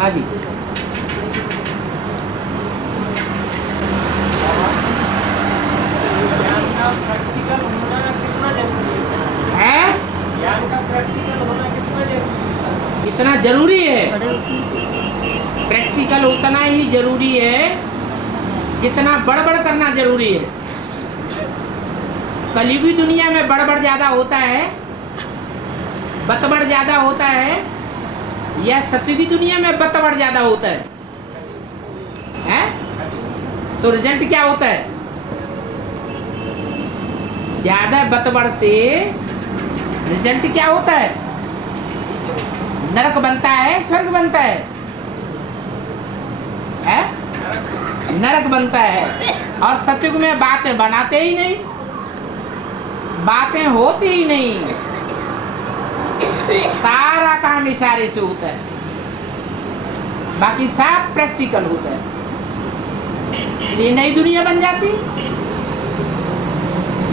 हाँ जी। ज्ञान का प्रैक्टिकल होना कितना जरूरी है? ज्ञान का प्रैक्टिकल होना कितना जरूरी है? इतना जरूरी है? प्रैक्टिकल उतना ही जरूरी है जितना बड़बड़ करना जरूरी है। कलयुगी दुनिया में बड़बड़ ज्यादा होता है, बतबड़ ज्यादा होता है, या सतयुगी दुनिया में बतबड़ ज्यादा होता है? तो रिजल्ट क्या होता है? ज्यादा बतबड़ से रिजल्ट क्या होता है? नरक बनता है, स्वर्ग बनता है? नरक बनता है। और सतयुग में बातें बनाते ही नहीं, बातें होती ही नहीं, सारा काम इशारे से होता है, बाकी सब प्रैक्टिकल होता है। इसलिए नई दुनिया बन जाती।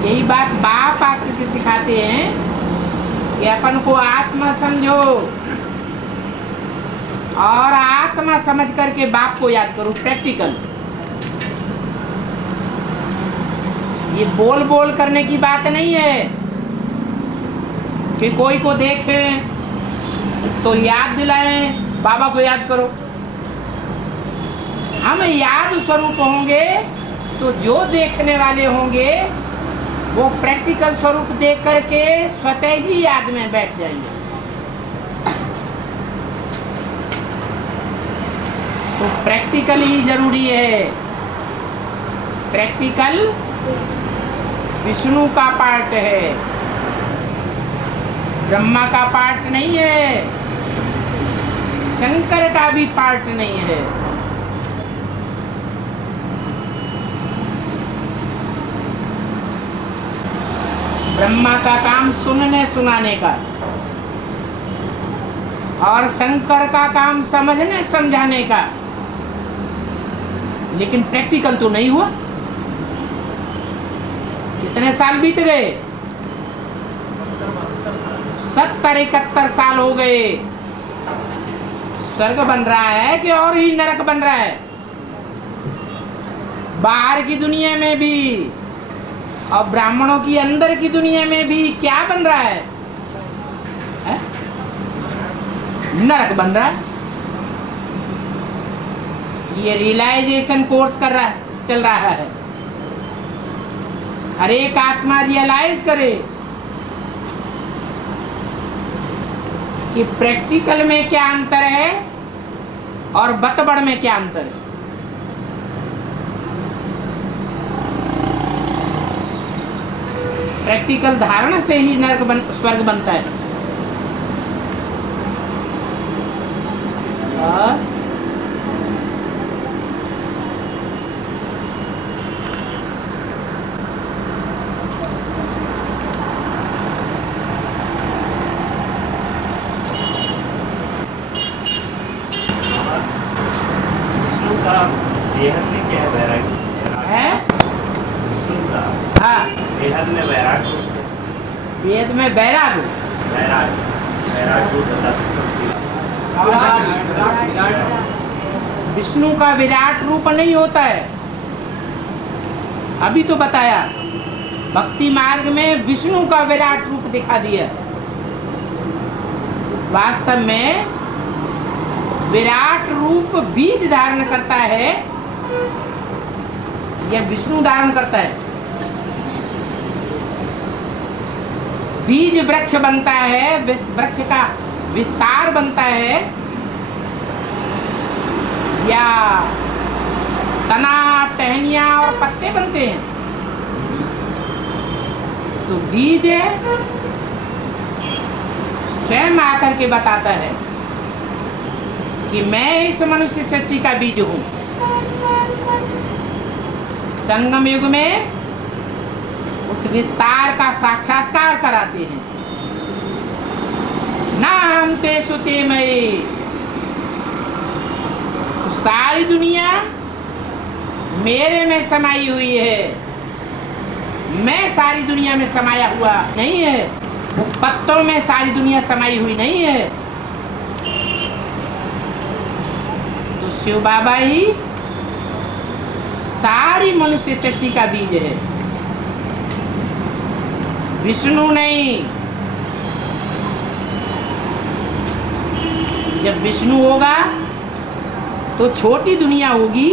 यही बात बाप आकर के सिखाते हैं कि अपन को आत्मा समझो और आत्मा समझ करके बाप को याद करो। प्रैक्टिकल, ये बोल बोल करने की बात नहीं है कि कोई को देखें तो याद दिलाएं बाबा को याद करो। हम याद स्वरूप होंगे तो जो देखने वाले होंगे वो प्रैक्टिकल स्वरूप देख करके स्वतः ही याद में बैठ जाएंगे। तो प्रैक्टिकल ही जरूरी है। प्रैक्टिकल विष्णु का पार्ट है, ब्रह्मा का पार्ट नहीं है, शंकर का भी पार्ट नहीं है। ब्रह्मा का काम सुनने सुनाने का और शंकर का काम समझने समझाने का, लेकिन प्रैक्टिकल तो नहीं हुआ। कितने साल बीत गए? 70-71 साल हो गए। स्वर्ग बन रहा है कि और ही नरक बन रहा है? बाहर की दुनिया में भी और ब्राह्मणों की अंदर की दुनिया में भी क्या बन रहा है? नरक बन रहा है। ये रियलाइजेशन कोर्स कर रहा है, चल रहा है। हर एक आत्मा रियलाइज करे कि प्रैक्टिकल में क्या अंतर है और बतबड़ में क्या अंतर है। प्रैक्टिकल धारणा से ही स्वर्ग बनता है। और विष्णु का बेहद में क्या है? वैराग्य है? विष्णु का हाँ, बेहद में वैराग्य, वेद में बैराग। वैराग्य वैराग्य विष्णु का विराट रूप नहीं होता है। अभी तो बताया, भक्ति मार्ग में विष्णु का विराट रूप दिखा दिया। वास्तव में विराट रूप बीज धारण करता है या विष्णु धारण करता है? बीज वृक्ष बनता है, वृक्ष का विस्तार बनता है, या तना, टहनियां और पत्ते बनते हैं? तो बीज स्वयं आकर के बताता है कि मैं इस मनुष्य सृष्टि का बीज हूं। संगम युग में उस विस्तार का साक्षात्कार कराते हैं। ना हम ते सुते मई, सारी दुनिया मेरे में समाई हुई है। मैं सारी दुनिया में समाया हुआ नहीं है, वो पत्तों में सारी दुनिया समाई हुई नहीं है। शिव बाबा ही सारी मनुष्य सृष्टि का बीज है, विष्णु नहीं। जब विष्णु होगा तो छोटी दुनिया होगी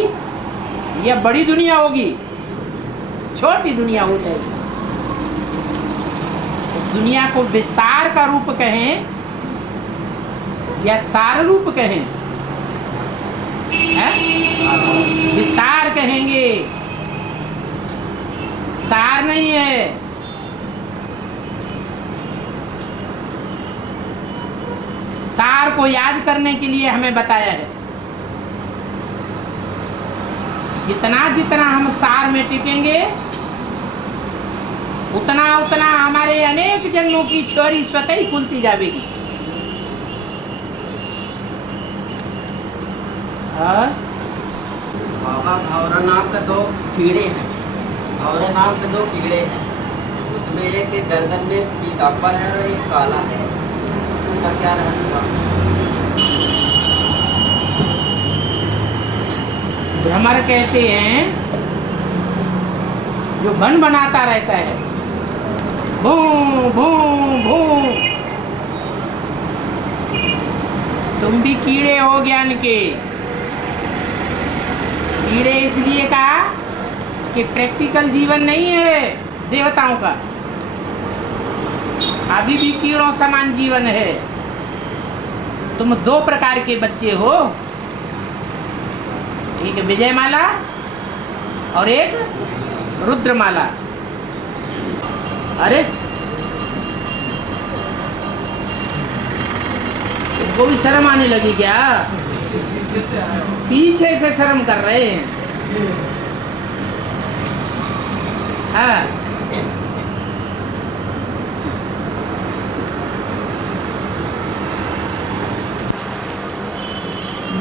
या बड़ी दुनिया होगी? छोटी दुनिया हो जाएगी। उस दुनिया को विस्तार का रूप कहें या सार रूप कहें? है? विस्तार कहेंगे, सार नहीं है। सार को याद करने के लिए हमें बताया है। जितना जितना हम सार में टिकेंगे उतना उतना हमारे अनेक जन्मों की छोरी स्वतः ही खुलती जाएगी। बाबा भंवरा नाम के दो कीड़े हैं, भंवरा नाम के दो कीड़े हैं। उसमें एक गर्दन में पीताम्बर है और एक काला है। उसका क्या रहस्य? भ्रमर कहते हैं जो बन बनाता रहता है, भू भू भू। तुम भी कीड़े हो ज्ञान के। कीड़े इसलिए कहा कि प्रैक्टिकल जीवन नहीं है देवताओं का, अभी भी कीड़ों समान जीवन है। तुम दो प्रकार के बच्चे हो, एक विजयमाला और एक रुद्रमाला। अरे इनको भी शर्म आने लगी क्या? पीछे से शर्म कर रहे हैं। हाँ,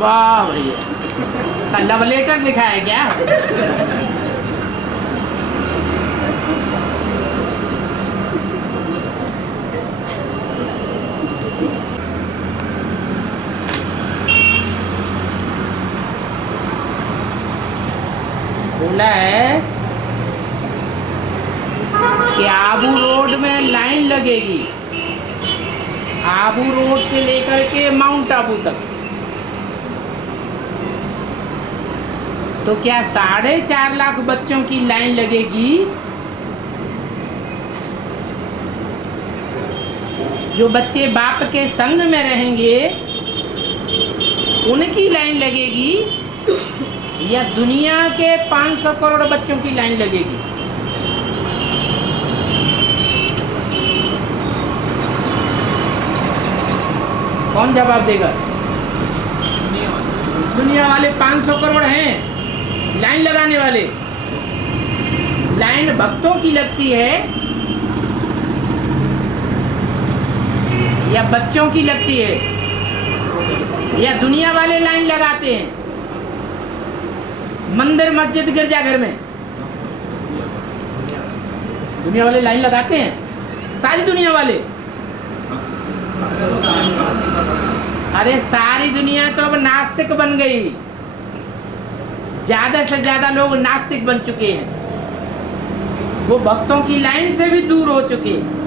वाह भैया, लव लेटर लिखा है क्या? बोला है कि आबू रोड में लाइन लगेगी, आबू रोड से लेकर के माउंट आबू तक। तो क्या 4.5 लाख बच्चों की लाइन लगेगी? जो बच्चे बाप के संग में रहेंगे उनकी लाइन लगेगी या दुनिया के 500 करोड़ बच्चों की लाइन लगेगी? कौन जवाब देगा? दुनिया वाले 500 करोड़ हैं लाइन लगाने वाले। लाइन भक्तों की लगती है या बच्चों की लगती है, या दुनिया वाले लाइन लगाते हैं मंदिर मस्जिद गिरजाघर में? दुनिया वाले लाइन लगाते हैं, सारी दुनिया वाले। अरे सारी दुनिया तो अब नास्तिक बन गई, ज्यादा से ज्यादा लोग नास्तिक बन चुके हैं, वो भक्तों की लाइन से भी दूर हो चुके हैं।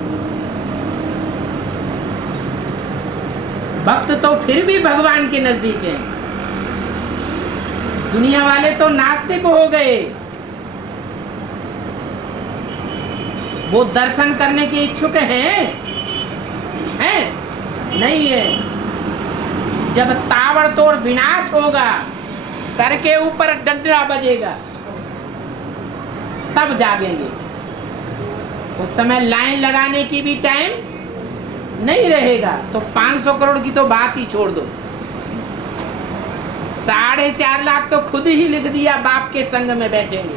भक्त तो फिर भी भगवान के नजदीक हैं, दुनिया वाले तो नास्तिक हो गए। वो दर्शन करने के इच्छुक हैं? नहीं है। जब ताबड़तोड़ विनाश होगा, सर के ऊपर डंडा बजेगा, तब जागेंगे। उस समय लाइन लगाने की भी टाइम नहीं रहेगा। तो 500 करोड़ की तो बात ही छोड़ दो, 4.5 लाख तो खुद ही लिख दिया, बाप के संग में बैठेंगे,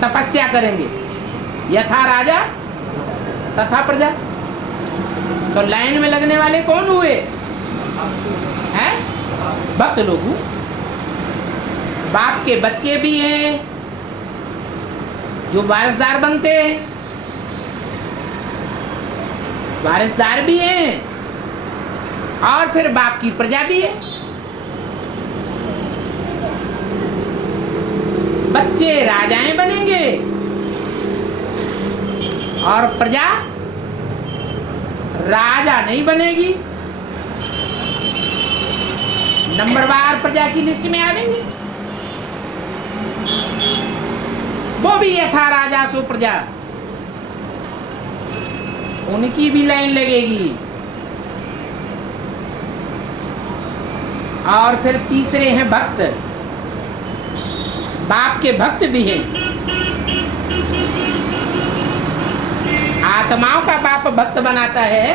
तपस्या करेंगे, यथा राजा तथा प्रजा। तो लाइन में लगने वाले कौन हुए? हैं? भक्त लोग। बाप के बच्चे भी हैं जो वारिसदार बनते हैं, वारिसदार भी हैं और फिर बाप की प्रजा भी है। बच्चे राजाएं बनेंगे और प्रजा राजा नहीं बनेगी। नंबरवार प्रजा की लिस्ट में आवेंगे, वो भी यथा राजा सो प्रजा, उनकी भी लाइन लगेगी। और फिर तीसरे हैं भक्त, बाप के भक्त भी हैं। आत्माओं का बाप भक्त बनाता है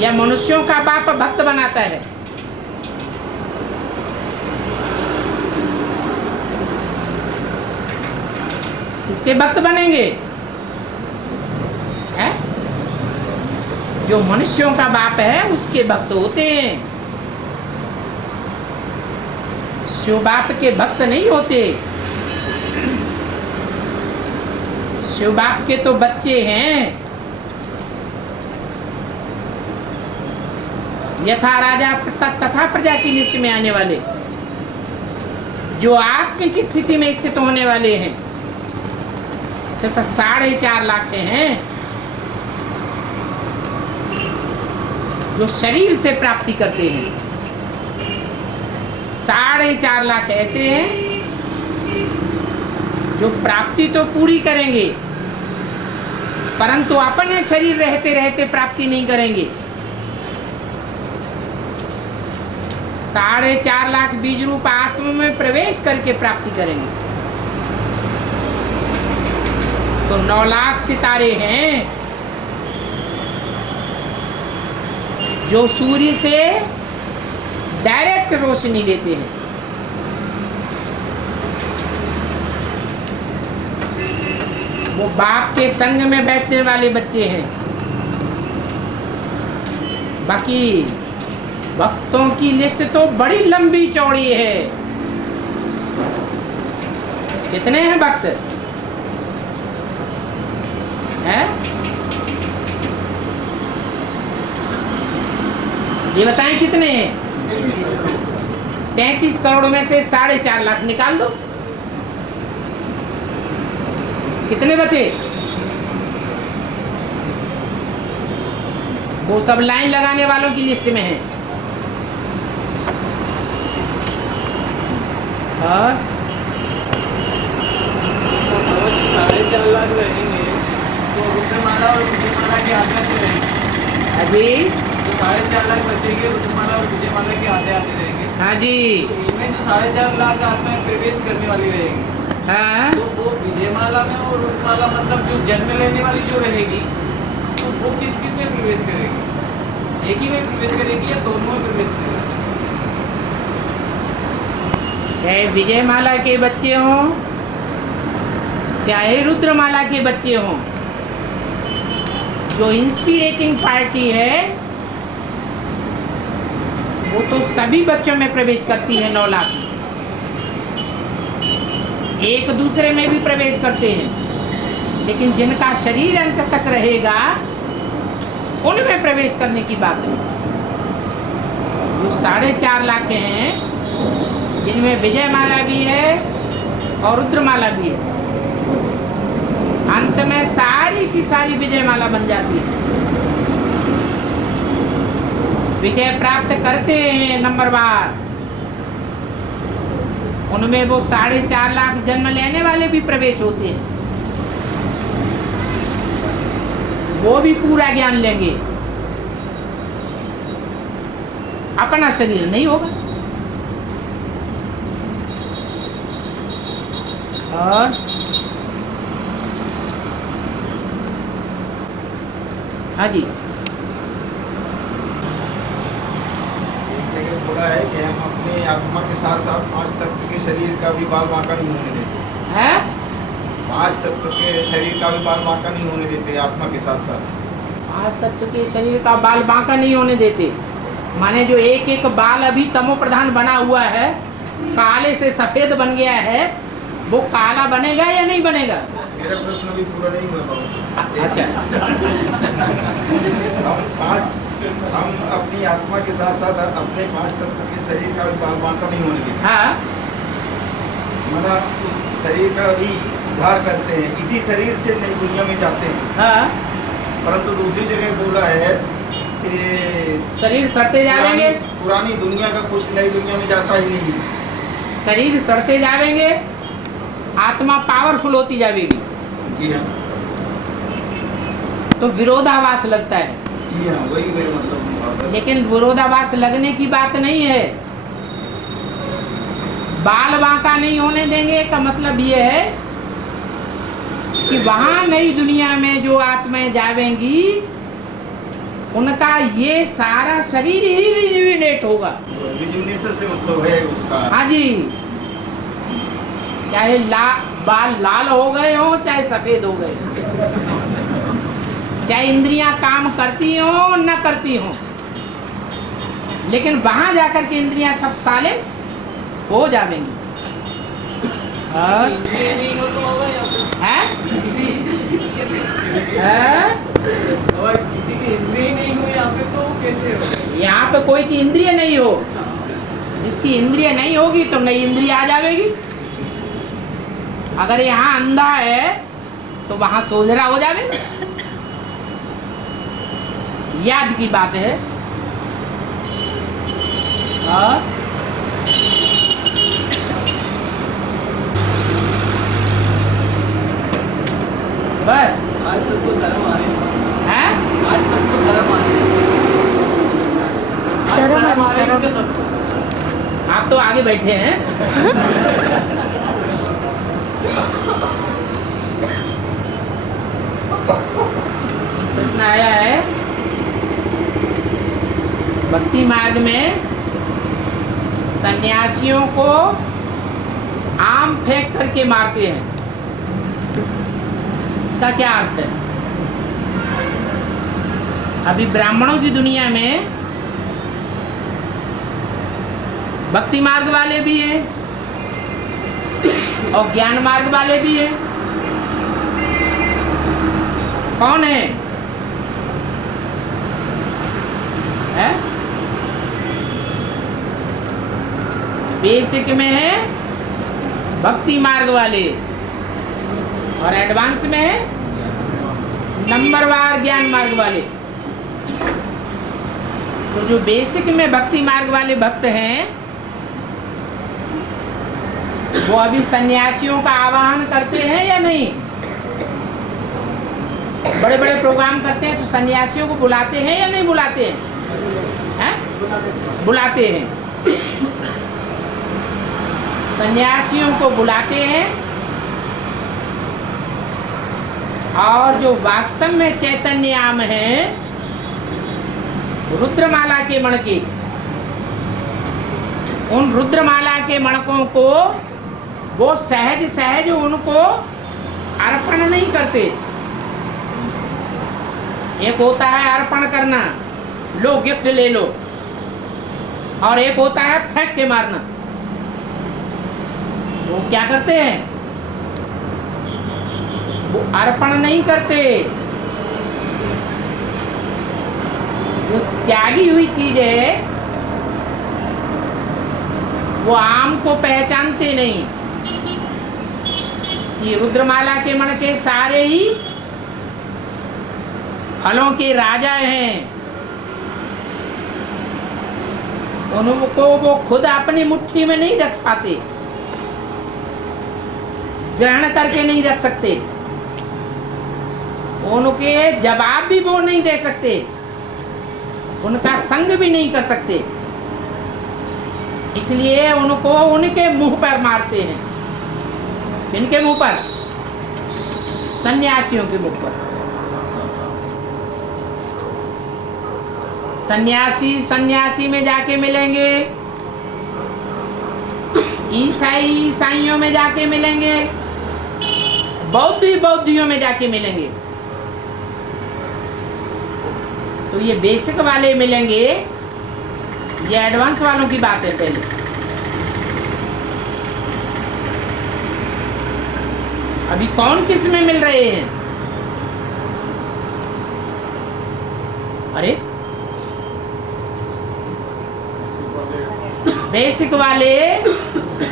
या मनुष्यों का बाप भक्त बनाता है? किसके भक्त बनेंगे? है? जो मनुष्यों का बाप है उसके भक्त होते हैं, शिव बाप के भक्त नहीं होते। शिव बाप के तो बच्चे हैं, यथा राजा तथा प्रजा की लिस्ट में आने वाले, जो आत्म की स्थिति में स्थित होने वाले हैं, सिर्फ 4.5 लाख हैं जो शरीर से प्राप्ति करते हैं। 4.5 लाख ऐसे हैं जो प्राप्ति तो पूरी करेंगे परंतु अपने शरीर रहते रहते प्राप्ति नहीं करेंगे। 4.5 लाख बीज रूप आत्मा में प्रवेश करके प्राप्ति करेंगे। तो 9 लाख सितारे हैं जो सूर्य से डायरेक्ट रोशनी लेते हैं। वो बाप के संग में बैठने वाले बच्चे हैं। बाकी भक्तों की लिस्ट तो बड़ी लंबी चौड़ी है। कितने हैं भक्त? है? ये बताएं कितने हैं? 33 करोड़ में से 4.5 लाख निकाल दो, कितने बचे? वो सब लाइन लगाने वालों की लिस्ट में है। और 4.5 लाख रहेंगे तो रुद्रमाला और विजयमाला के आते आते रहेंगे। हाँ जी, तो 4.5 लाख बचेंगे, रुद्रमाला और विजयमाला के आते आते रहेंगे। हाँ जी, तो इनमें जो 4.5 लाख आत्मा प्रवेश करने वाली रहेगी, हाँ, तो वो विजयमाला में और रुद्रमाला मतलब जो जन्म लेने वाली जो रहेगी तो वो किस किस में प्रवेश करेगी? एक ही में प्रवेश करेगी या दोनों में प्रवेश करेगी? चाहे विजयमाला के बच्चे हों चाहे रुद्रमाला के बच्चे हों, जो इंस्पिरेटिंग पार्टी है वो तो सभी बच्चों में प्रवेश करती है। 9 लाख एक दूसरे में भी प्रवेश करते हैं, लेकिन जिनका शरीर अंत तक रहेगा उनमें प्रवेश करने की बात है। जो 4.5 लाख हैं जिनमें विजयमाला भी है और रुद्रमाला भी है, अंत में सारी की सारी विजयमाला बन जाती है। विजय प्राप्त करते हैं नंबरवार, उनमें वो 4.5 लाख जन्म लेने वाले भी प्रवेश होते हैं। वो भी पूरा ज्ञान लेंगे, अपना शरीर नहीं होगा। और हाँ जी, बोला है कि हम अपने आत्मा के साथ साथ 5 तत्व के शरीर का भी बाल बांका नहीं होने देते। है 5 तत्व के शरीर का भी बाल बांका नहीं होने देते आत्मा के साथ साथ। 5 तत्व के शरीर का बाल बांका नहीं होने देते, माने जो एक एक बाल अभी तमो प्रधान बना हुआ है, काले से सफेद बन गया है, वो काला बनेगा या नहीं बनेगा? मेरा प्रश्न भी पूरा नहीं हुआ बाबू। अच्छा, हम अपनी आत्मा के साथ साथ अपने 5 तत्व के शरीर का भी बाल बांका नहीं होने देते। हाँ, मतलब शरीर का भी उद्धार करते हैं, इसी शरीर से नई दुनिया में जाते हैं। हाँ, परंतु दूसरी जगह बोला है कि शरीर सड़ते जावेंगे, पुरानी दुनिया का कुछ नई दुनिया में जाता ही नहीं। शरीर सड़ते जावेंगे, आत्मा पावरफुल होती जाएगी। जी हाँ, तो विरोधाभास लगता है, जी हाँ, वही मेरे मतलब है। लेकिन विरोधाभास लगने की बात नहीं है। बाल बांका नहीं होने देंगे का मतलब ये है कि वहां नई दुनिया में जो आत्माएं जावेंगी उनका ये सारा शरीर ही रिजुविनेट होगा। रिजुविनेशन से मतलब है उसका। हाँ जी, चाहे बाल लाल हो गए हो चाहे सफेद हो गए, चाहे इंद्रियां काम करती हो न करती हो, लेकिन वहां जाकर के इंद्रियां सब साले हो जाएंगी। और इंद्रिय नहीं हो तो होगा या फिर है किसी और किसी की इंद्रिय नहीं हो यहाँ पे तो कैसे होगा? यहाँ पे कोई की इंद्रिय नहीं हो, जिसकी इंद्रिय नहीं होगी तो नई इंद्रिय आ जाएगी। अगर यहाँ अंधा है तो वहां सोझरा हो जावे। याद की बात है। और बस आज सबको शर्म आ रही है, है, आज सबको शर्म आ रही है, आज शर्म आ रही है उनके सबको। आप तो आगे बैठे हैं। प्रश्न आया है, भक्ति मार्ग में सन्यासियों को आम फेंक करके मारते हैं, इसका क्या अर्थ है? अभी ब्राह्मणों की दुनिया में भक्ति मार्ग वाले भी हैं और ज्ञान मार्ग वाले भी हैं। कौन है? बेसिक में है भक्ति मार्ग वाले और एडवांस में है नंबरवार ज्ञान मार्ग वाले। तो जो बेसिक में भक्ति मार्ग वाले भक्त हैं वो अभी सन्यासियों का आवाहन करते हैं या नहीं? बड़े बड़े प्रोग्राम करते हैं तो सन्यासियों को बुलाते हैं या नहीं बुलाते हैं? बुलाते हैं, सन्यासियों को बुलाते हैं। और जो वास्तव में चैतन्य आम है रुद्रमाला के मणके, उन रुद्रमाला के मणकों को वो सहज सहज उनको अर्पण नहीं करते। एक होता है अर्पण करना, लो गिफ्ट ले लो, और एक होता है फेंक के मारना। वो क्या करते हैं? वो अर्पण नहीं करते। जो त्यागी हुई चीज है वो आम को पहचानते नहीं। ये रुद्रमाला के मण के सारे ही फलों के राजा हैं, उनको वो खुद अपनी मुट्ठी में नहीं रख पाते, ग्रहण करके नहीं रख सकते, उनके जवाब भी वो नहीं दे सकते, उनका संग भी नहीं कर सकते। इसलिए उनको उनके मुंह पर मारते हैं। किनके मुंह पर? सन्यासियों के मुंह पर। सन्यासी सन्यासी में जाके मिलेंगे, ईसाई ईसाइयों में जाके मिलेंगे, बौद्धि बौद्धियों में जाके मिलेंगे। तो ये बेसिक वाले मिलेंगे, ये एडवांस वालों की बात है। पहले अभी कौन किस में मिल रहे हैं? अरे बेसिक वाले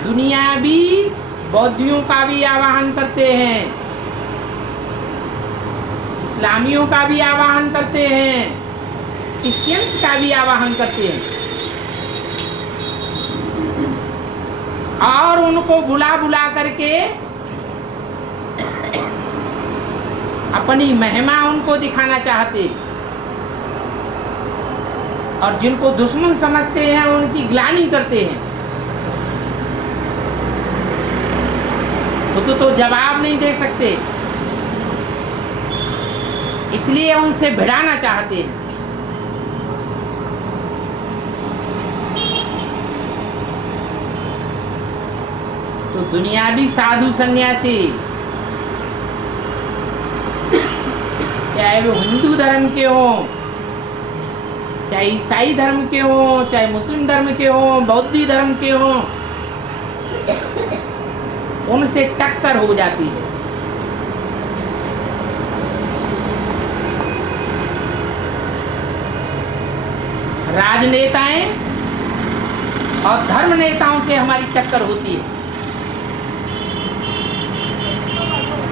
दुनियावी बौद्धियों का भी आवाहन करते हैं, इस्लामियों का भी आवाहन करते हैं, क्रिश्चियंस का भी आवाहन करते हैं, और उनको बुला बुला करके अपनी महिमा उनको दिखाना चाहते, और जिनको दुश्मन समझते हैं उनकी ग्लानि करते हैं। तो जवाब नहीं दे सकते, इसलिए उनसे भिड़ाना चाहते हैं। तो दुनियावी साधु सन्यासी, चाहे वो हिंदू धर्म के हों, चाहे ईसाई धर्म के हों, चाहे मुस्लिम धर्म के हों, बौद्ध धर्म के हों, उनसे टक्कर हो जाती है। राजनेताएं और धर्म नेताओं से हमारी टक्कर होती है।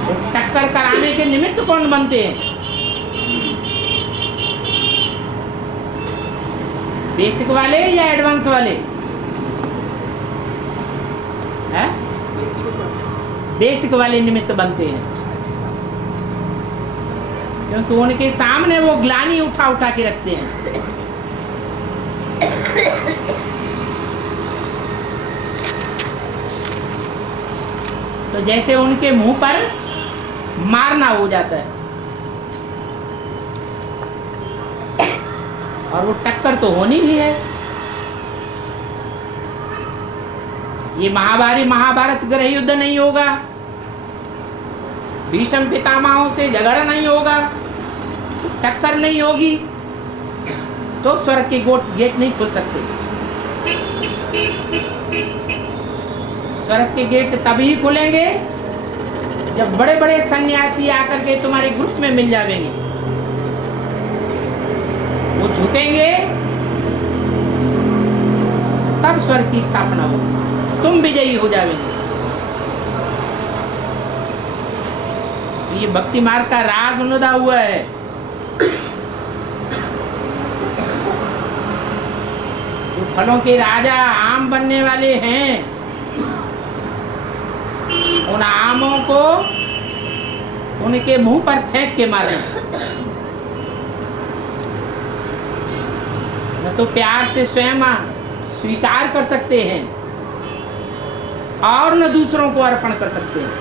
वो टक्कर कराने के निमित्त कौन बनते हैं? बेसिक वाले या एडवांस वाले? हैं? बेसिक वाले निमित्त बनते हैं, क्योंकि उनके सामने वो ग्लानि उठा उठा के रखते हैं। तो जैसे उनके मुंह पर मारना हो जाता है, और वो टक्कर तो होनी ही है। ये महाभारत गृह युद्ध नहीं होगा, भीष्म पितामहों से झगड़ा नहीं होगा, टक्कर नहीं होगी, तो स्वर्ग के गेट नहीं खुल सकते। स्वर्ग के गेट तभी खुलेंगे जब बड़े बड़े सन्यासी आकर के तुम्हारे ग्रुप में मिल जाएंगे, वो झुकेंगे, तब स्वर्ग की स्थापना होगी, तुम विजयी हो जाओगे। ये भक्ति मार्ग का राज उन्नदा हुआ है। जो फलों के राजा आम बनने वाले हैं, उन आमों को उनके मुंह पर फेंक के मारें, न तो प्यार से स्वयं स्वीकार कर सकते हैं और न दूसरों को अर्पण कर सकते हैं,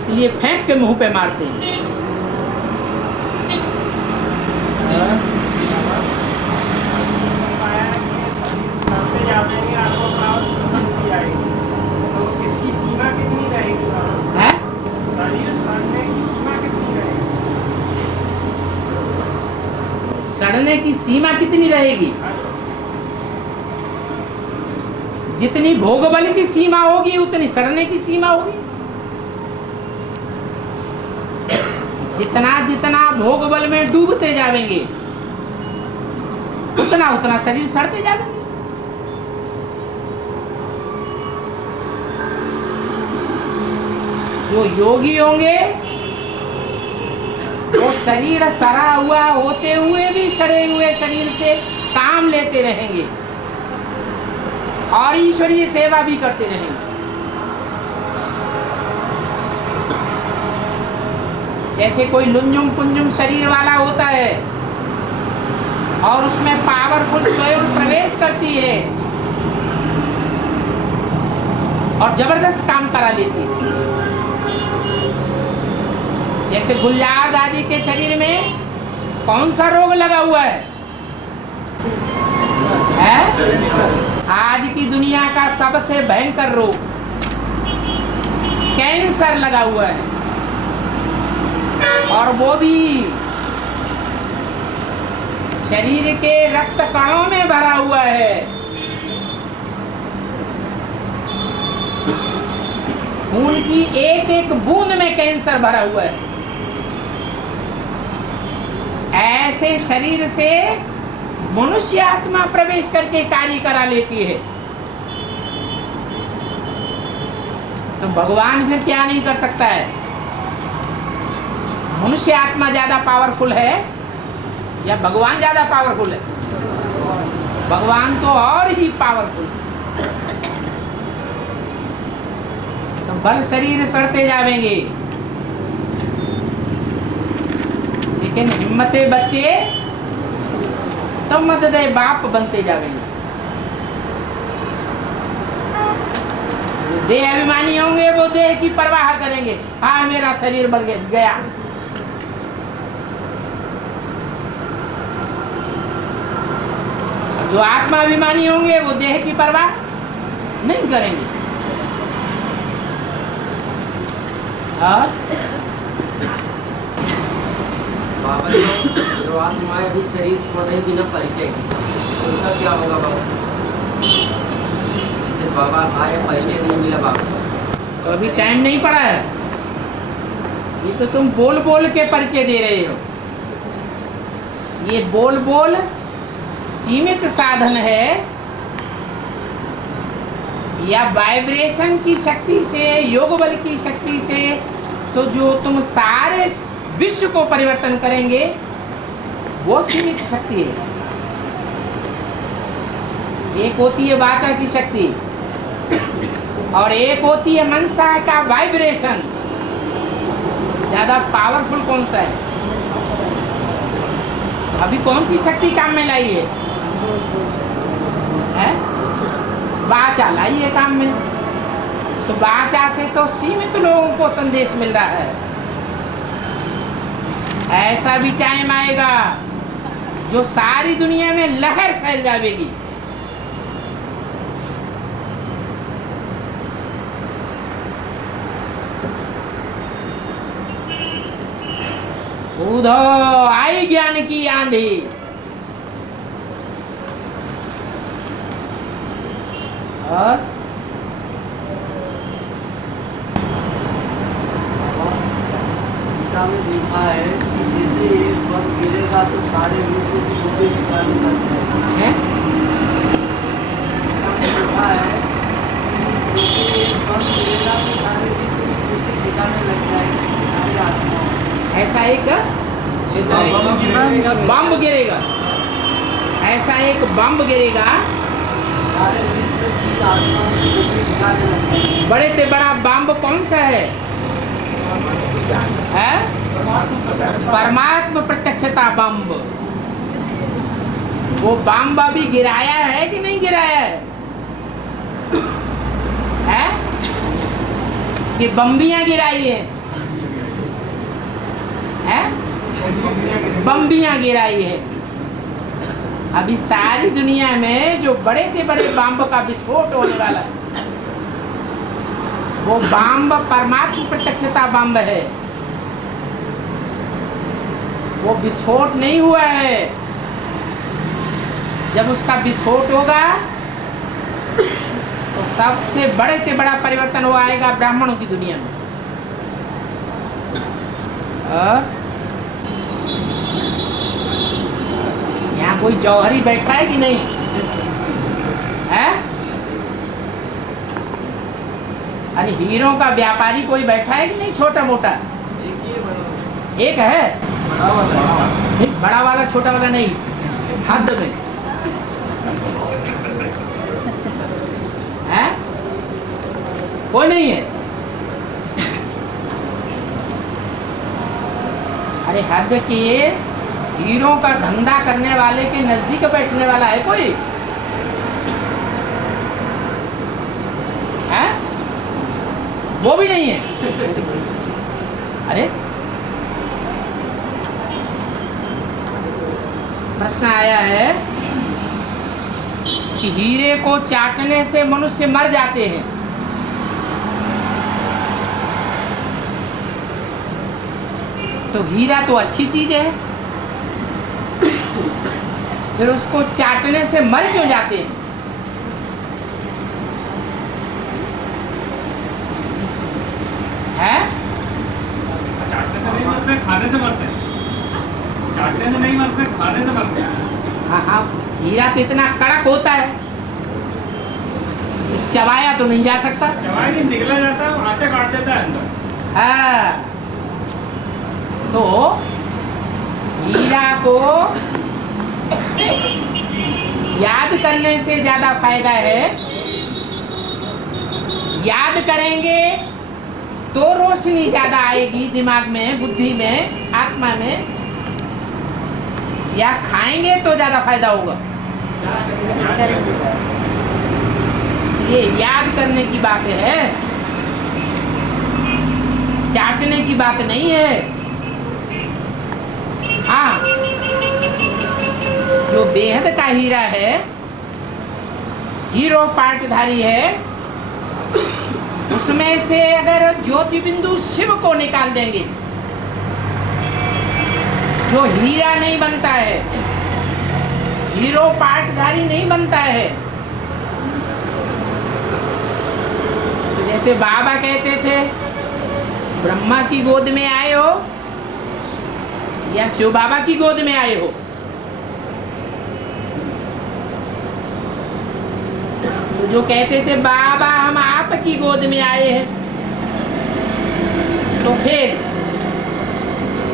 इसलिए फेंक के मुंह पे मारते हैं। सड़ने की सीमा कितनी रहेगी? जितनी भोग बल की सीमा होगी उतनी सड़ने की सीमा होगी। जितना जितना भोग बल में डूबते जाएंगे उतना उतना शरीर सड़ते जाएंगे। जो योगी होंगे वो शरीर सड़ा हुआ होते हुए भी सड़े हुए शरीर से काम लेते रहेंगे और ईश्वरीय सेवा भी करते रहेंगे। जैसे कोई लुंजुम पुंजुम शरीर वाला होता है और उसमें पावरफुल स्वयं प्रवेश करती है और जबरदस्त काम करा लेती है। जैसे गुलजार दादी के शरीर में कौन सा रोग लगा हुआ है? आज की दुनिया का सबसे भयंकर रोग कैंसर लगा हुआ है, और वो भी शरीर के रक्त कणों में भरा हुआ है। खून की एक एक बूंद में कैंसर भरा हुआ है। ऐसे शरीर से मनुष्य आत्मा प्रवेश करके कार्य करा लेती है। तो भगवान फिर क्या नहीं कर सकता है? मनुष्य आत्मा ज्यादा पावरफुल है या भगवान ज्यादा पावरफुल है? भगवान तो और ही पावरफुल। तो बल शरीर सड़ते जावेंगे, लेकिन हिम्मते बच्चे तो मत दे बाप बनते जावेंगे। देह अभिमानी होंगे, वो देह की परवाह करेंगे, हाँ मेरा शरीर बढ़ गया। जो आत्मा अभिमानी होंगे वो देह की परवाह नहीं करेंगे। और बाबा जो आत्माएं अभी शरीर छोड़ रही बिना परिचय की, तो उसका क्या होगा बाबा? जैसे बाबा आए, परिचय नहीं मिला बाबा, तो अभी टाइम नहीं पड़ा है। ये तो तुम बोल बोल के परिचय दे रहे हो। ये बोल बोल सीमित साधन है या वाइब्रेशन की शक्ति से, योग बल की शक्ति से, तो जो तुम सारे विश्व को परिवर्तन करेंगे वो सीमित शक्ति है। एक होती है वाचा की शक्ति और एक होती है मनसा का वाइब्रेशन। ज्यादा पावरफुल कौन सा है? अभी कौन सी शक्ति काम में लाई है? वाचा लाई है काम में। सो वाचा से तो सीमित लोगों को संदेश मिल रहा है। ऐसा भी टाइम आएगा जो सारी दुनिया में लहर फैल जाएगी। उधो आई ज्ञान की आंधी। और गीता में लिखा है कि जैसे एक बम गिरेगा तो सारे विश्व की छोटे कीटाणु लगते हैं। गीता में लिखा है कि जैसे एक बम गिरेगा तो सारे विश्व की छोटे कीटाणु लग जाएंगे, सारे आत्माओं। ऐसा एक बम गिरेगा, ऐसा एक बम गिरेगा, सारे विश्व की आत्माओं में छोटे कीटाणु लग जाएंगे। बड़े से बड़ा बम कौन सा है? परमात्मा प्रत्यक्षता बम्ब। वो बम्ब अभी गिराया है कि नहीं गिराया है? कि बम्बियां गिराई है? बम्बियां गिराई है। अभी सारी दुनिया में जो बड़े से बड़े बम्ब का विस्फोट होने वाला है वो बम्ब परमात्मा प्रत्यक्षता बम्ब है। वो विस्फोट नहीं हुआ है। जब उसका विस्फोट होगा तो सबसे बड़े से बड़ा परिवर्तन वो आएगा ब्राह्मणों की दुनिया में। यहाँ कोई जौहरी बैठा है कि नहीं है? अरे हीरों का व्यापारी कोई बैठा है कि नहीं? छोटा मोटा एक है, बड़ा वाला छोटा वाला नहीं, हद में है। कोई नहीं है? अरे हद की हीरों का धंधा करने वाले के नजदीक बैठने वाला है कोई? है? वो भी नहीं है। अरे प्रश्न आया है कि हीरे को चाटने से मनुष्य मर जाते हैं। तो हीरा तो अच्छी चीज है, फिर उसको चाटने से मर क्यों जाते हैं? है? चाटने से नहीं मरते, खाने से मरते हैं। चाटने से नहीं मरते, खाने से मरते हैं। हाँ हाँ, हीरा तो इतना कड़क होता है, चबाया तो नहीं जा सकता। चबाई नहीं निकला जाता है, आटे काट देता है अंदर। हाँ, तो हीरा को याद करने से ज्यादा फायदा है। याद करेंगे तो रोशनी ज्यादा आएगी दिमाग में, बुद्धि में, आत्मा में, या खाएंगे तो ज्यादा फायदा होगा। ये याद करने की बात है, चाटने की बात नहीं है। हाँ, जो बेहद का हीरा है, हीरो पार्टधारी है, उसमें से अगर ज्योति बिंदु शिव को निकाल देंगे, जो हीरा नहीं बनता है, हीरो पार्टधारी नहीं बनता है। तो जैसे बाबा कहते थे, ब्रह्मा की गोद में आए हो या शिव बाबा की गोद में आए हो। तो जो कहते थे बाबा हम आपकी गोद में आए हैं, तो फिर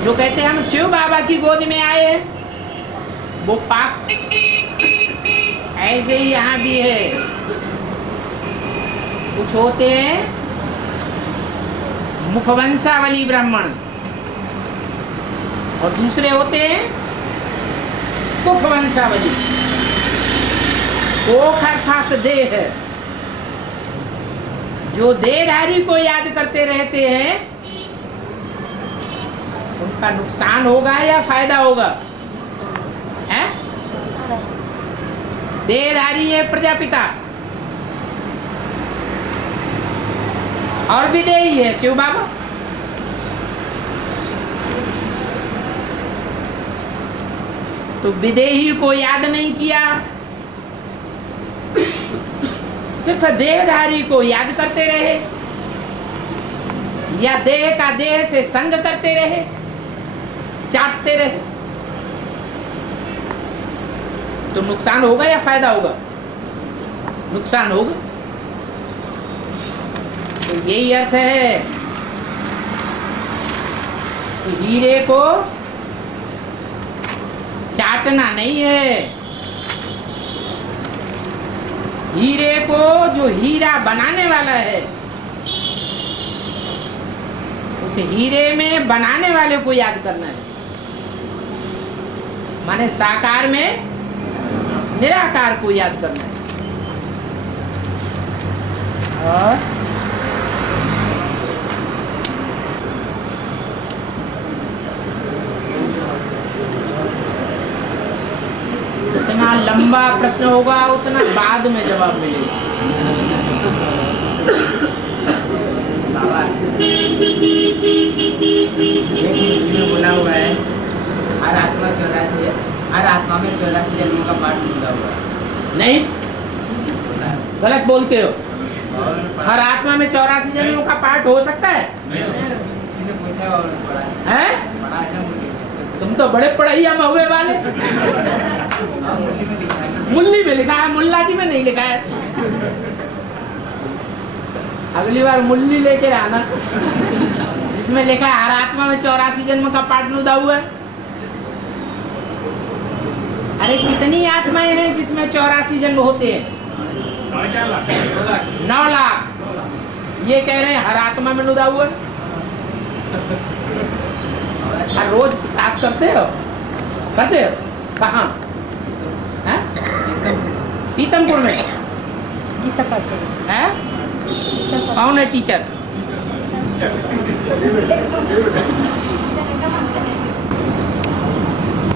जो कहते हम शिव बाबा की गोद में आए हैं, वो पास। ऐसे ही यहाँ भी है, कुछ होते हैं मुखवंशावली ब्राह्मण और दूसरे होते हैं कुखवंशावली। कोख अर्थात देह, जो देहधारी को याद करते रहते हैं, उनका नुकसान होगा या फायदा होगा? है? देहधारी है प्रजापिता और विदेही है शिव बाबा। तो विदेही को याद नहीं किया, सिर्फ देहधारी को याद करते रहे, या देह का देह से संग करते रहे, चाटते रहे, तो नुकसान होगा या फायदा होगा? नुकसान होगा। तो यही अर्थ है कि हीरे को चाटना नहीं है। हीरे को, जो हीरा बनाने वाला है, उस हीरे में बनाने वाले को याद करना है। माने साकार में निराकार को याद करना है। और जितना लंबा प्रश्न होगा उतना बाद में जवाब मिलेगा। बाबा में बोला हुआ है, हर आत्मा 84, हर आत्मा में 84 जन्मों का पाठ मिला हुआ है। नहीं, गलत बोलते हो। और हर आत्मा में 84 जन्मों का पाठ हो सकता है? किसी ने पूछा और पढ़ा हैं? पढ़ा है मुझे। तुम तो बड़े पढ़ैया महुए वाले। हाँ, मुरली में लिखा है। मुल्ली में लिखा है, मुल्ला जी में नहीं लिखा है। अगली बार मुल्ली लेके आना, जिसमें लिखा है हर आत्मा में 84 जन्म का पाठ नुदा हुआ है। अरे कितनी आत्माएं हैं जिसमें 84 जन्म होते हैं? 4.5 लाख। 9 लाख। ये कह रहे हैं हर आत्मा में नुदा हुआ है। और रोज क्लास करते हो? करते हो? कहाँ? हैं? पीतमपुर में है? कौन है टीचर?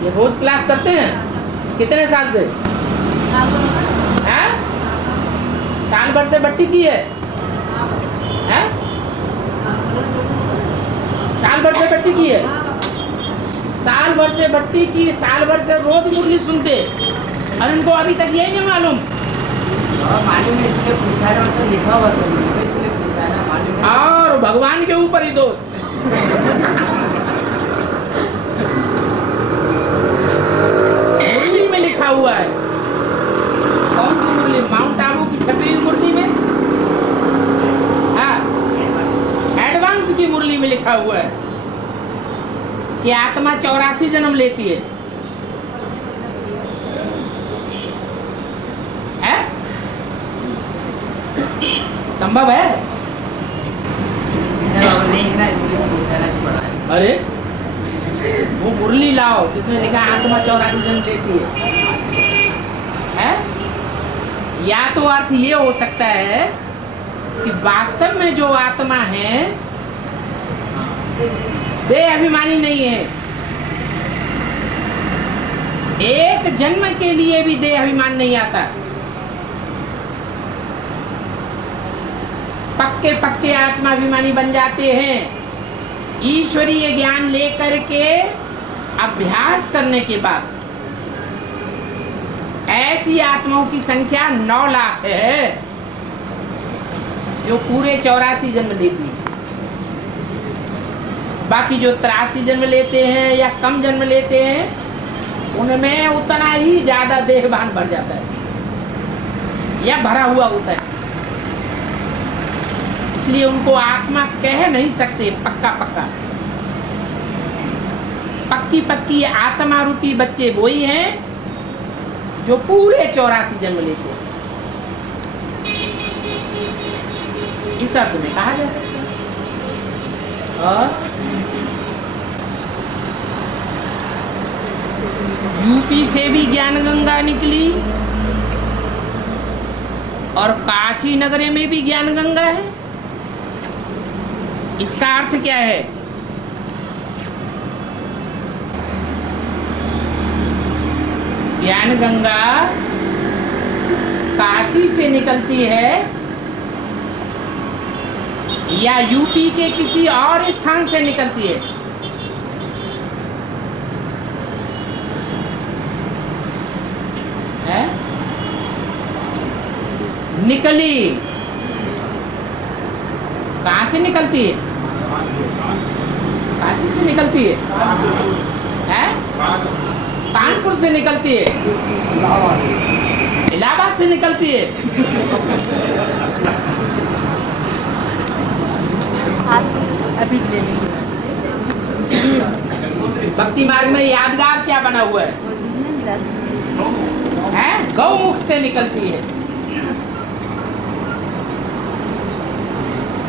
ये रोज क्लास करते हैं? कितने साल से? हैं? साल भर से बट्टी की है? हैं? साल भर से बट्टी की है? साल भर से बट्टी की, साल भर से रोज मुरली सुनते, और इनको अभी तक यही नहीं मालूम। मालूम है, इसलिए पूछा है, तो लिखा हुआ तो इसलिए पूछा है ना, मालूम है। और भगवान के ऊपर ही दोष। मुरली में लिखा हुआ है। कौन सी मुरली? माउंट आबू की छपी हुई मुरली में कि आत्मा 84 जन्म लेती है? संभव है? अरे वो मुरली लाओ जिसमें लिखा आत्मा 84 जन्म लेती है? या तो अर्थ ये हो सकता है कि वास्तव में जो आत्मा है देह अभिमानी नहीं है, एक जन्म के लिए भी देह अभिमान नहीं आता, पक्के पक्के आत्मा अभिमानी बन जाते हैं। ईश्वरीय ज्ञान लेकर के अभ्यास करने के बाद ऐसी आत्माओं की संख्या 9 लाख है जो पूरे 84 जन्म लेती है। बाकी जो 83 जन्म लेते हैं या कम जन्म लेते हैं उनमें उतना ही ज्यादा देहभान बढ़ जाता है या भरा हुआ होता है, इसलिए उनको आत्मा कह नहीं सकते। पक्का पक्का पक्की पक्की आत्मा रूपी बच्चे वही हैं जो पूरे 84 जन्म लेते हैं, इस अर्थ में कहा जा सकता है। और यूपी से भी ज्ञान गंगा निकली और काशी नगरी में भी ज्ञान गंगा है। इसका अर्थ क्या है? ज्ञान गंगा काशी से निकलती है या यूपी के किसी और स्थान से निकलती है? निकली कहां से निकलती है? काशी से निकलती है? कानपुर से निकलती है? इलाहाबाद से निकलती है? अभी ले लेंगे। भक्ति मार्ग में यादगार क्या बना हुआ है? गौमुख से निकलती है।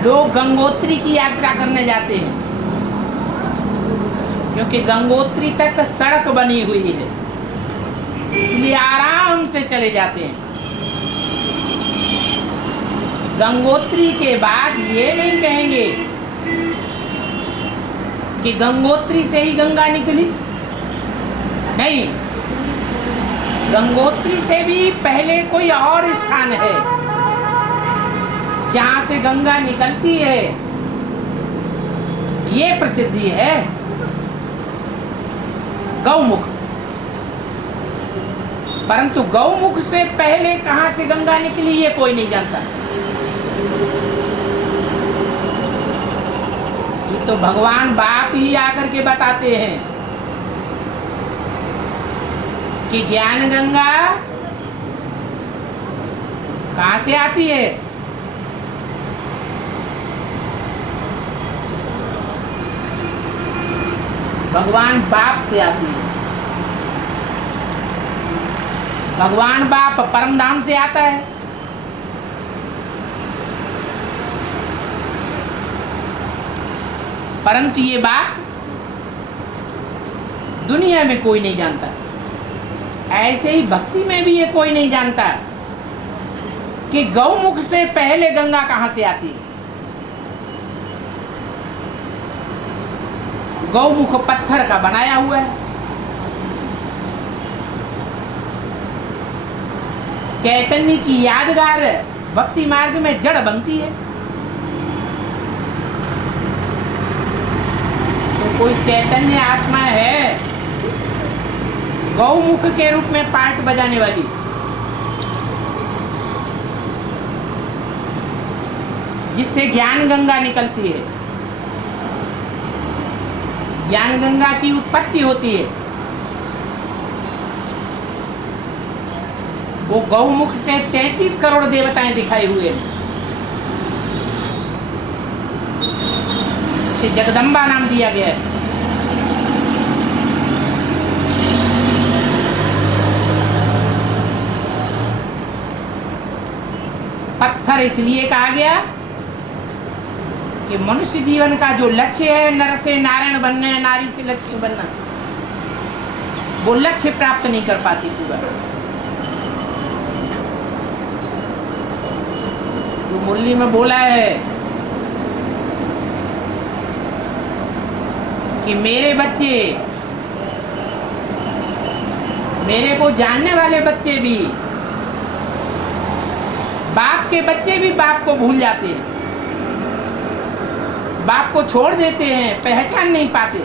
लोग गंगोत्री की यात्रा करने जाते हैं क्योंकि गंगोत्री तक सड़क बनी हुई है, इसलिए आराम से चले जाते हैं। गंगोत्री के बाद ये नहीं कहेंगे कि गंगोत्री से ही गंगा निकली, नहीं, गंगोत्री से भी पहले कोई और स्थान है जहां से गंगा निकलती है, ये प्रसिद्धि है गौमुख। परंतु गौमुख से पहले कहां से गंगा निकली ये कोई नहीं जानता। ये तो भगवान बाप ही आकर के बताते हैं कि ज्ञान गंगा कहां से आती है? भगवान बाप से आती है। भगवान बाप परम धाम से आता है। परंतु ये बात दुनिया में कोई नहीं जानता, ऐसे ही भक्ति में भी ये कोई नहीं जानता कि गौमुख से पहले गंगा कहां से आती है। गौमुख पत्थर का बनाया हुआ है, चैतन्य की यादगार भक्ति मार्ग में जड़ बनती है। तो कोई चैतन्य आत्मा है गौमुख के रूप में पार्ट बजाने वाली, जिससे ज्ञान गंगा निकलती है। ज्ञान गंगा की उत्पत्ति होती है। वो गौमुख से 33 करोड़ देवताएं दिखाई हुए हैं। उसे जगदम्बा नाम दिया गया है। पत्थर इसलिए कहा गया कि मनुष्य जीवन का जो लक्ष्य है, नर से नारायण बनना, नारी से लक्ष्मी बनना, वो लक्ष्य प्राप्त नहीं कर पाती पूरा। जो मुरली में बोला है कि मेरे बच्चे, मेरे को जानने वाले बच्चे भी, बाप के बच्चे भी बाप को भूल जाते हैं, बाप को छोड़ देते हैं, पहचान नहीं पाते,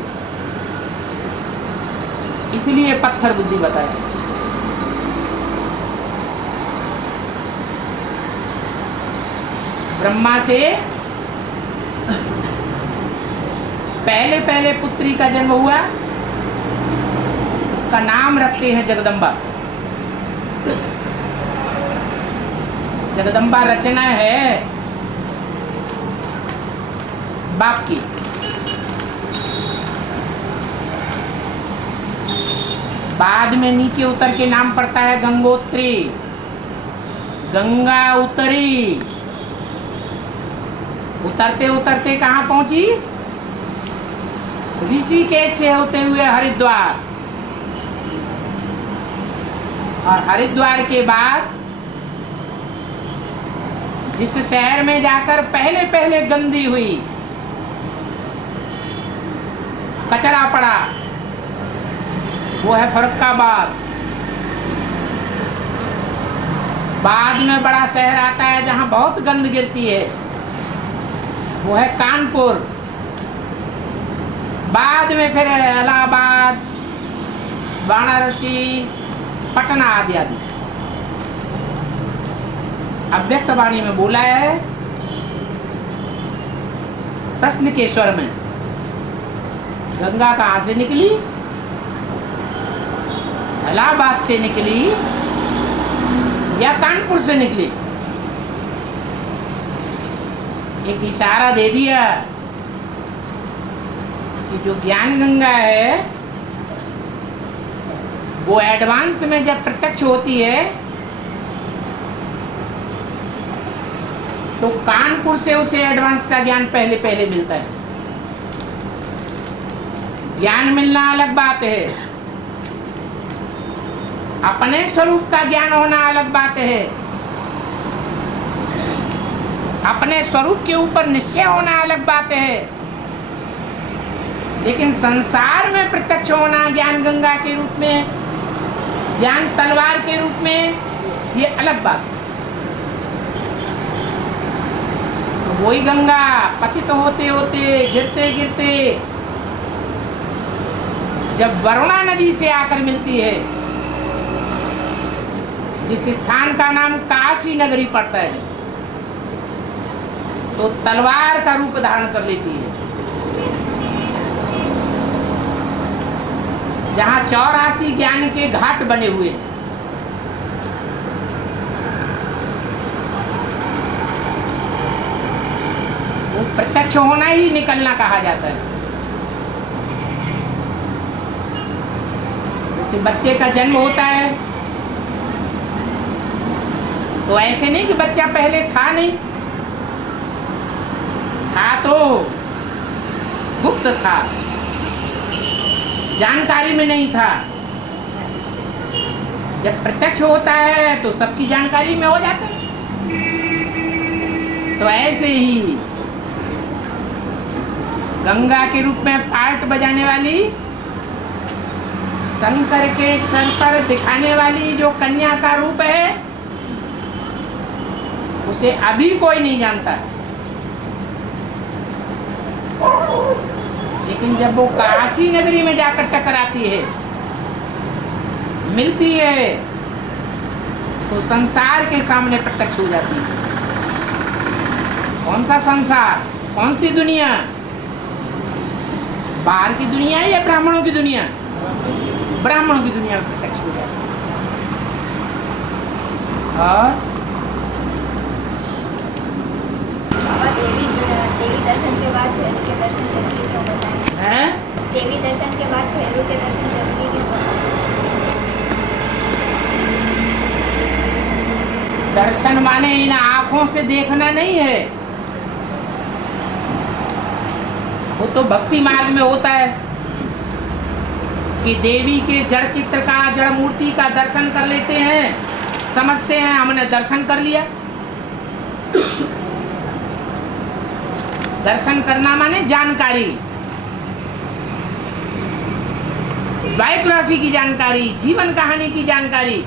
इसलिए पत्थर बुद्धि बताया। ब्रह्मा से पहले पहले पुत्री का जन्म हुआ, उसका नाम रखते हैं जगदम्बा। जगदम्बा रचना है बाप की। बाद में नीचे उतर के नाम पड़ता है गंगोत्री, गंगा उतरी। उतरते उतरते कहाँ पहुंची? ऋषिकेश से होते हुए हरिद्वार, और हरिद्वार के बाद जिस शहर में जाकर पहले पहले गंदी हुई, कचरा पड़ा, वो है फरुखाबाद। बाद में बड़ा शहर आता है जहां बहुत गंद गिरती है, वो है कानपुर। बाद में फिर इलाहाबाद, वाराणसी, पटना आदि आदि। अव्यक्त वाणी में बोला है प्रश्न के स्वर में, गंगा कहाँ से निकली? इलाहाबाद से निकली या कानपुर से निकली? एक इशारा दे दिया कि जो ज्ञान गंगा है वो एडवांस में जब प्रत्यक्ष होती है तो कानपुर से उसे एडवांस का ज्ञान पहले पहले मिलता है। ज्ञान मिलना अलग बात है, अपने स्वरूप का ज्ञान होना अलग बात है, अपने स्वरूप के ऊपर निश्चय होना अलग बात है, लेकिन संसार में प्रत्यक्ष होना ज्ञान गंगा के रूप में, ज्ञान तलवार के रूप में, ये अलग बात है। तो वही गंगा पतित होते होते, गिरते गिरते जब वरुणा नदी से आकर मिलती है, जिस स्थान का नाम काशी नगरी पड़ता है, तो तलवार का रूप धारण कर लेती है। जहां 84 ज्ञान के घाट बने हुए हैं, वो प्रत्यक्ष होना ही निकलना कहा जाता है। जैसे बच्चे का जन्म होता है तो ऐसे नहीं कि बच्चा पहले था नहीं, था तो गुप्त था, जानकारी में नहीं था। जब प्रत्यक्ष होता है तो सबकी जानकारी में हो जाता है। तो ऐसे ही गंगा के रूप में पार्ट बजाने वाली, शंकर के सर पर दिखाने वाली जो कन्या का रूप है, उसे अभी कोई नहीं जानता, लेकिन जब वो काशी नगरी में जाकर टकराती है, मिलती है, तो संसार के सामने प्रत्यक्ष हो जाती है। कौन सा संसार, कौन सी दुनिया? बाहर की दुनिया या ब्राह्मणों की दुनिया? ब्राह्मणों की दुनिया में प्रत्यक्ष हो जाती है। और देवी दर्शन के बाद भैरू के दर्शन जरूरी क्यों बताएं? हैं? देवी दर्शन के बाद भैरू के दर्शन जरूरी क्यों बताएं? दर्शन माने इन आँख आंखों से देखना नहीं है, वो तो भक्ति मार्ग में होता है कि देवी के जड़ चित्र का, जड़ मूर्ति का दर्शन कर लेते हैं, समझते हैं हमने दर्शन कर लिया। दर्शन करना माने जानकारी, बायोग्राफी की जानकारी, जीवन कहानी की जानकारी।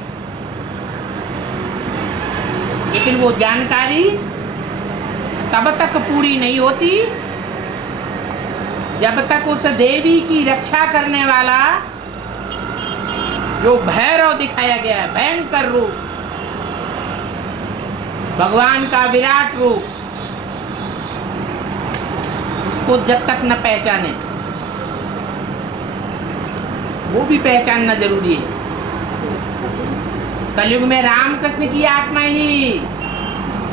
लेकिन वो जानकारी तब तक पूरी नहीं होती जब तक उस देवी की रक्षा करने वाला जो भैरव दिखाया गया है, भयंकर रूप, भगवान का विराट रूप, उसको जब तक न पहचाने, वो भी पहचानना जरूरी है। कलयुग में रामकृष्ण की आत्मा ही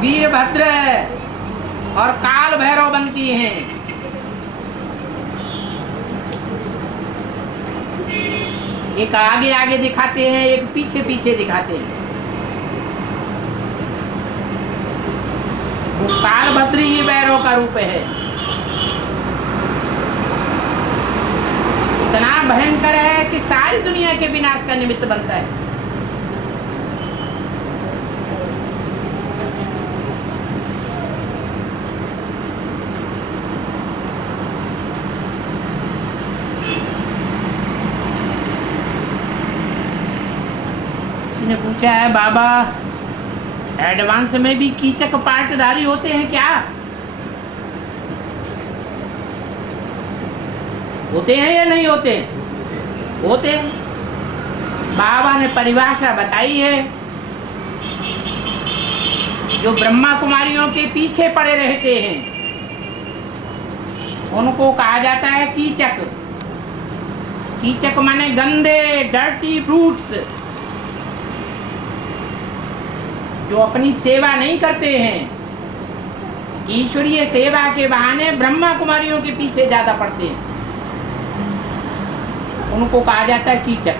वीरभद्र और काल भैरव बनती हैं। एक आगे आगे दिखाते हैं, एक पीछे पीछे दिखाते हैं। वो कालभद्र ही भैरव का रूप है। इतना भयंकर है कि सारी दुनिया के विनाश का निमित्त बनता है। ने पूछा है, बाबा एडवांस में भी कीचक पार्टधारी होते हैं क्या? होते हैं या नहीं होते? होते हैं। बाबा ने परिभाषा बताई है, जो ब्रह्मा कुमारियों के पीछे पड़े रहते हैं उनको कहा जाता है कीचक। कीचक माने गंदे, डर्टी फ्रूट्स, जो अपनी सेवा नहीं करते हैं, ईश्वरीय सेवा के बहाने ब्रह्मा कुमारियों के पीछे ज्यादा पड़ते हैं, उनको कहा जाता है कीचक।